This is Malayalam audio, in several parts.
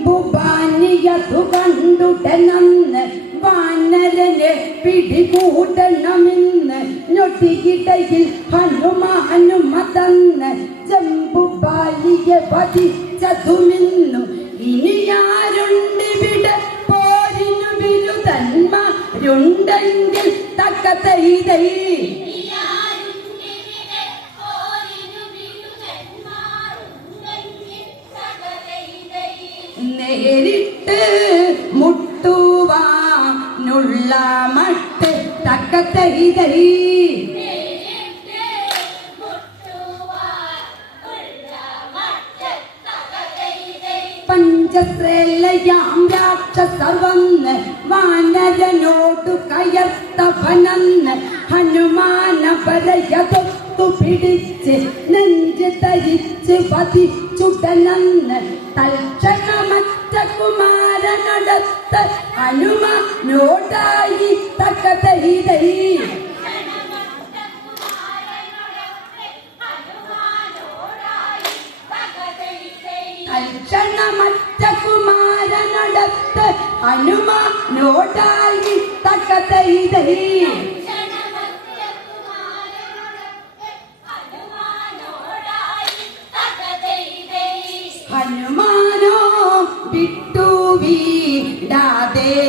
ജംബുബാനിയതു കണ്ടുടനന്ന് വാനരനെ പിടികൂടണമെന്ന് ഞൊട്ടിയിടയിൽ ഹനുമാനുമതന്ന് ജംബുബാലിയെ വധിച്ചതുമിന്നു ഇനിയാരുണ്ടിവിടെ പോരിനു ബിരുദന്മാരുണ്ടെങ്കിൽ തക്കതൈതൈ നേരിട്ട് മുട്ടുവാനുള്ള മട്ട് തക്കതൈതൈ പഞ്ചശ്രേലയാം രാക്ഷസർ വന്ന് വാനരനോടു കയർത്തവനന്ന് ഹനുമാനപരയതൊത്തു പിടിച്ച് നെഞ്ച് തരിച്ച് വധിച്ചുടനന്ന് തൽക്ഷണമറ്റ കുമാരനടുത്ത് ഹനുമാനോടായി തക്കതൈതൈ തൽക്ഷണമറ്റ കുമാരനടുത്ത് ഹനുമാനോടായി തക്കതൈതൈ ഹനുമാനോ വിട്ടുവീടാതെ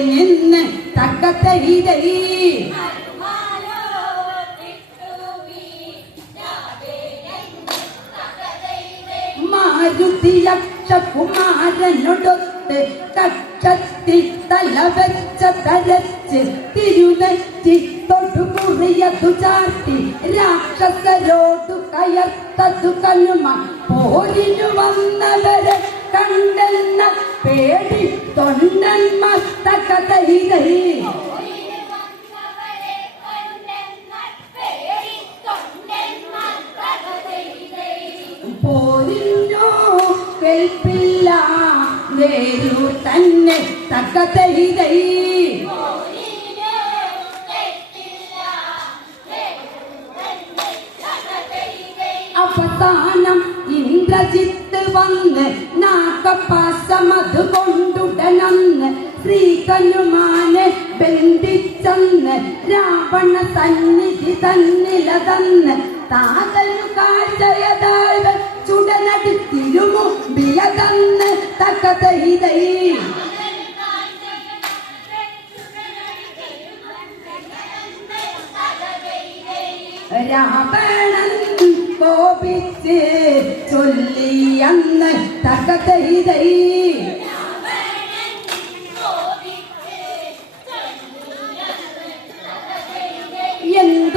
നിന്ന് തക്കതൈതൈ മാരുതിയക്ഷകുമാരനൊടൊത്ത് കക്ഷത്തിൽ തലവെച്ച തരച്ച് തിരുനെറ്റി തൊടുകുറിയതു ചാട്ടി രാക്ഷസരോടു കയർത്തതു ഹനുമാൻ പോരിനു വന്നവരെ കണ്ടെന്ന പേടി തൊണ്ടന്മാർ തക്കതൈതൈ പോരിനോ കേൾപ്പില്ല വേരു തന്നെ തക്കതൈതൈ അവസാനം ഇന്ദ്രജിത്ത് വന്ന് നാഗപാശമത് കൊണ്ടുടനന്ന് ശ്രീഹനുമാനെ ബന്ധിച്ചെന്ന് രാവണ സന്നിധി തന്നിലതന്ന് താതനു കാഴ്ചയതാഴ്വ ചുടനടി തിരുമുമ്പിയതന്ന് തക്കതൈതൈ രാവണൻ കോപിച്ച് ചൊല്ലിയന്ന് തക്കതൈതൈ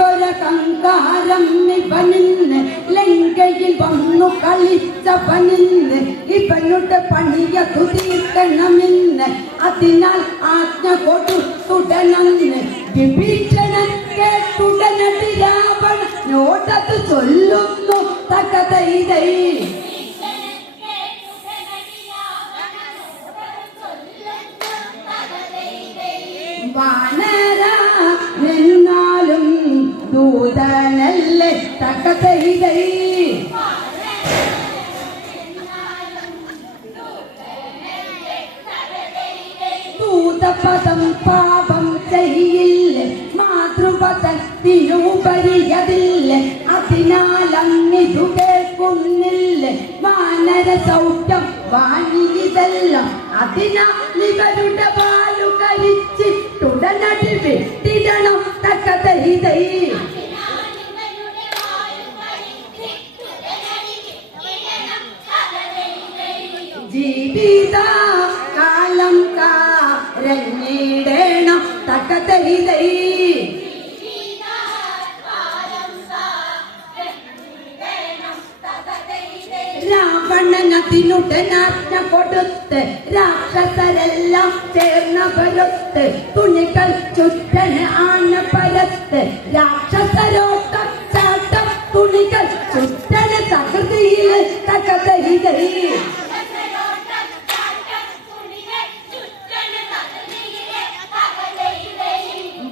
എന്തൊരഹങ്കാരം ഇവനിന്ന് ലങ്കയിൽ വന്നു കളിച്ചവനിന്ന് ഇവനുടെ പണിയതു തീർക്കണമെന്ന് അതിനാൽ ആജ്ഞ കൊടുത്തുടനെന്ന് വിഭീഷണൻ കേട്ടുടനടി രാവണനോടത് ചൊല്ലുന്നു തക്കതൈതൈ വാനര നിന്നാലും ദൂതനല്ലേ തക്കതൈതൈ ദൂതപദം പാപം ചെയ്യില്ലേ മാതൃപദത്തിനുപരിയതില്ലേ അതിനാലങ്ങിതു കേൾക്കുന്നില്ലേ വാനര സൗഖ്യം വാനിയതെല്ലാം അതിനാൽ ഇവരുടെ പാലു കരിച്ചിട്ടുടനടി വെട്ടിടണം തക്കതൈതൈ ജീവിത കാലം കാരഞ്ഞിടണം തക്കതൈതൈ രാവണനതിനുടനാജ്ഞ കൊടുത്ത് രാക്ഷസരെല്ലാം ചേർന്നവരൊത്ത് തുണികൾ ചുറ്റന ആന പരത്ത് രാക്ഷസരോട്ടം ചാട്ടം തുണികൾ ചുറ്റന തകൃതിയിൽ തക്കതൈതൈ